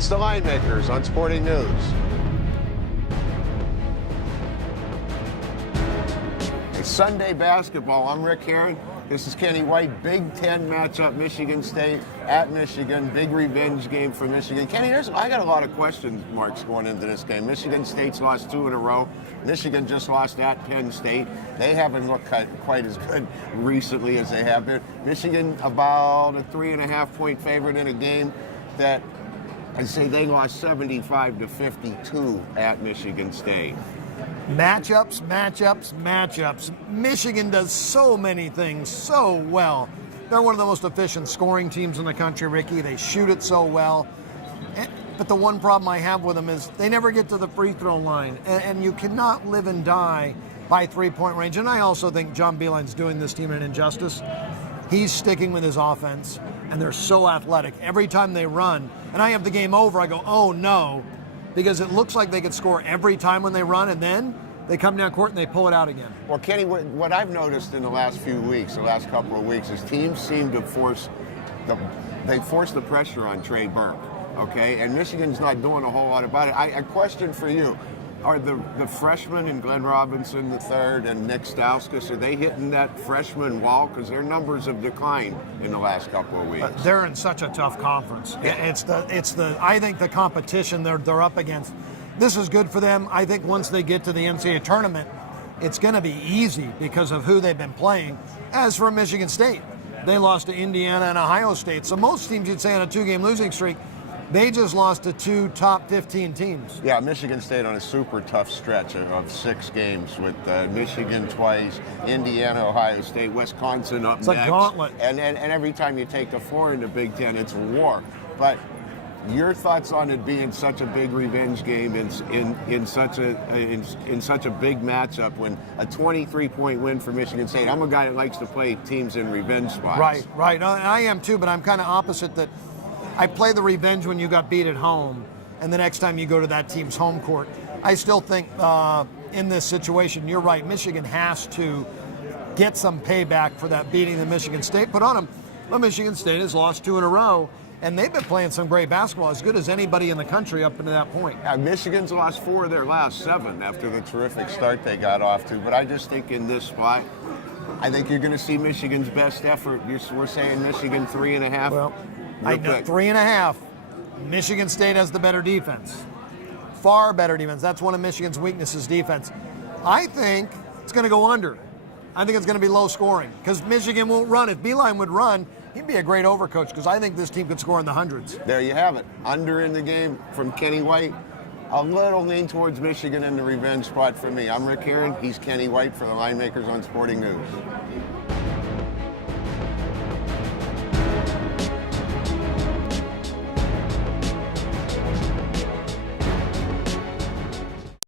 It's the Line Makers on Sporting News. It's Sunday basketball. I'm Rick Heron. This is Kenny White. Big Ten matchup, Michigan State at Michigan. Big revenge game for Michigan. Kenny, I got a lot of question marks going into this game. Michigan State's lost 2 in a row. Michigan just lost at Penn State. They haven't looked quite as good recently as they have been. Michigan about a 3.5-point favorite in a game that I say they lost 75-52 at Michigan State. Matchups. Michigan does so many things so well. They're one of the most efficient scoring teams in the country, Ricky. They shoot it so well. But the one problem I have with them is they never get to the free throw line. And you cannot live and die by three-point range. And I also think John Beilein's doing this team an injustice. He's sticking with his offense, and they're so athletic. Every time they run, and I have the game over, I go, oh no, because it looks like they could score every time when they run, and then they come down court and they pull it out again. Well, Kenny, what I've noticed in the last few weeks, the last couple of weeks, is teams seem to force the pressure on Trey Burke, okay? And Michigan's not doing a whole lot about it. A question for you. Are the freshmen in Glenn Robinson III and Nick Stauskas, are they hitting that freshman wall? Because their numbers have declined in the last couple of weeks. They're in such a tough conference. Yeah. I think the competition they're up against, this is good for them. I think once they get to the NCAA tournament, it's going to be easy because of who they've been playing. As for Michigan State, they lost to Indiana and Ohio State. So most teams you'd say on a 2-game losing streak, they just lost to 2 top 15 teams. Yeah, Michigan State on a super tough stretch of 6 games with Michigan twice, Indiana, Ohio State, Wisconsin up next. It's a gauntlet. And every time you take the 4 in the Big Ten, it's war. But your thoughts on it being such a big revenge game in such a big matchup when a 23-point win for Michigan State. I'm a guy that likes to play teams in revenge spots. Right. I am too, but I'm kind of opposite that. I play the revenge when you got beat at home, and the next time you go to that team's home court. I still think in this situation, you're right, Michigan has to get some payback for that beating that Michigan State put on them. But Michigan State has lost 2 in a row, and they've been playing some great basketball, as good as anybody in the country up until that point. Michigan's lost 4 of their last 7 after the terrific start they got off to, but I just think in this spot, I think you're going to see Michigan's best effort. We're saying Michigan 3.5. Well, I know 3.5. Michigan State has the better defense. Far better defense. That's one of Michigan's weaknesses, defense. I think it's going to go under. I think it's going to be low scoring because Michigan won't run. If Beilein would run, he'd be a great overcoach because I think this team could score in the hundreds. There you have it. Under in the game from Kenny White. A little lean towards Michigan in the revenge spot for me. I'm Rick Heron. He's Kenny White for the Line Makers on Sporting News.